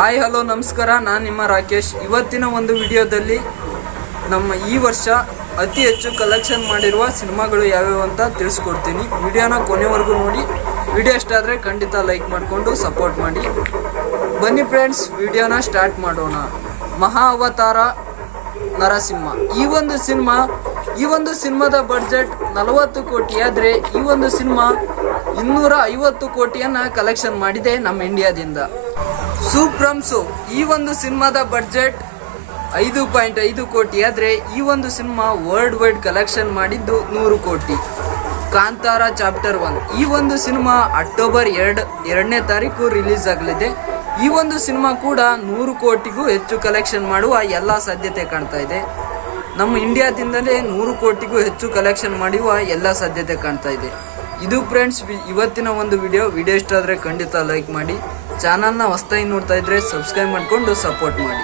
Hi hello ನಮಸ್ಕಾರ, ನಾನು ನಿಮ್ಮ ರಾಕೇಶ್. ಇವತ್ತಿನ ಒಂದು ವಿಡಿಯೋದಲ್ಲಿ ನಮ್ಮ ಈ ವರ್ಷ ಅತಿ ಹೆಚ್ಚು ಕಲೆಕ್ಷನ್ ಮಾಡಿರುವ ಸಿನಿಮಾಗಳು ಯಾವ್ಯಾವು ಅಂತ ತಿಳಿಸ್ಕೊಡ್ತೀನಿ. ವಿಡಿಯೋನ ಕೊನೆವರೆಗೂ ನೋಡಿ. ವಿಡಿಯೋ ಇಷ್ಟ ಆದರೆ ಖಂಡಿತ ಲೈಕ್ ಮಾಡಿಕೊಂಡು ಸಪೋರ್ಟ್ ಮಾಡಿ. ಬನ್ನಿ ಫ್ರೆಂಡ್ಸ್, ವಿಡಿಯೋನ ಸ್ಟಾರ್ಟ್ ಮಾಡೋಣ. ಮಹಾ ಅವತಾರ ನರಸಿಂಹ ಈ ಒಂದು ಸಿನಿಮಾದ ಬಡ್ಜೆಟ್ 40 ಕೋಟಿ ಆದರೆ ಈ ಒಂದು ಸಿನಿಮಾ 250 ಕೋಟಿಯನ್ನು ಕಲೆಕ್ಷನ್ ಮಾಡಿದೆ ನಮ್ಮ ಇಂಡಿಯಾದಿಂದ. ಸೂಪ್ರಮ್ಸು ಈ ಒಂದು ಸಿನಿಮಾದ ಬಡ್ಜೆಟ್ 5.5 ಕೋಟಿ ಆದರೆ ಈ ಒಂದು ಸಿನಿಮಾ ವರ್ಲ್ಡ್ ವೈಡ್ ಕಲೆಕ್ಷನ್ ಮಾಡಿದ್ದು 100 ಕೋಟಿ. ಕಾಂತಾರ ಚಾಪ್ಟರ್ 1 ಈ ಒಂದು ಸಿನಿಮಾ ಅಕ್ಟೋಬರ್ 2ನೇ ತಾರೀಕು ರಿಲೀಸ್ ಆಗಲಿದೆ. ಈ ಒಂದು ಸಿನಿಮಾ ಕೂಡ 100 ಕೋಟಿಗೂ ಹೆಚ್ಚು ಕಲೆಕ್ಷನ್ ಮಾಡುವ ಎಲ್ಲ ಸಾಧ್ಯತೆ ಕಾಣ್ತಾ ಇದೆ. ನಮ್ಮ ಇಂಡಿಯಾದಿಂದಲೇ 100 ಕೋಟಿಗೂ ಹೆಚ್ಚು ಕಲೆಕ್ಷನ್ ಮಾಡುವ ಎಲ್ಲ ಸಾಧ್ಯತೆ ಕಾಣ್ತಾ ಇದೆ. ಇದು ಫ್ರೆಂಡ್ಸ್ ಇವತ್ತಿನ ಒಂದು ವಿಡಿಯೋ ಇಷ್ಟ ಆದರೆ ಖಂಡಿತ ಲೈಕ್ ಮಾಡಿ. ಚಾನಲ್ನ ಹೊಸದಾಗಿ ನೋಡ್ತಾ ಇದ್ರೆ ಸಬ್ಸ್ಕ್ರೈಬ್ ಮಾಡಿಕೊಂಡು ಸಪೋರ್ಟ್ ಮಾಡಿ.